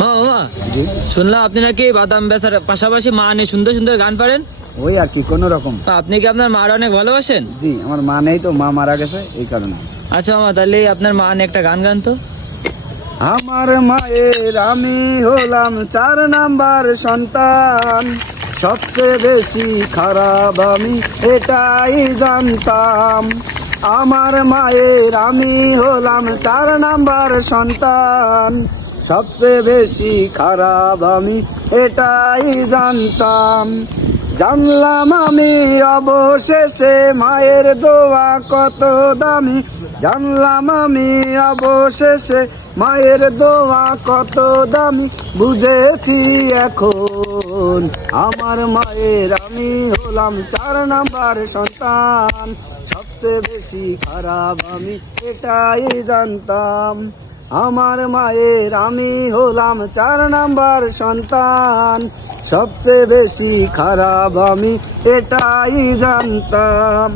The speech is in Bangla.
মামা, জি। শুনলাম আপনি নাকি বাদাম বেচার পাশাপাশি মা নিয়ে সুন্দর সুন্দর গান পারেন। ওই আর কি, কোনো রকম। তো আপনি কি আপনার মার অনেক ভালোবাসেন? জি, আমার মা নেই তো, মা মারা গেছে এই কারণে। আচ্ছা মামা, তাহলে আপনার মা নিয়ে একটা গান গান তো। আমার মায়ের আমি হলাম 4 নাম্বার সন্তান, সবচেয়ে বেশি খারাপ আমি এটাই জানতাম। আমার মায়ের আমি হলাম 4 নাম্বার সন্তান, সবচেয়ে বেশি খারাপ আমি এটাই জানতাম। জানলাম আমি অবশেষে মায়ের দোয়া কত দামি, জানলাম আমি অবশেষে মায়ের দোয়া কত দামি, বুঝেছি এখন আমার মায়ের আমি হলাম 4 নাম্বার সন্তান, সবচেয়ে বেশি খারাপ আমি এটাই জানতাম। আমার মায়ের আমি হলাম 4 নাম্বার সন্তান, সবচেয়ে বেশি খারাপ আমি এটাই জানতাম।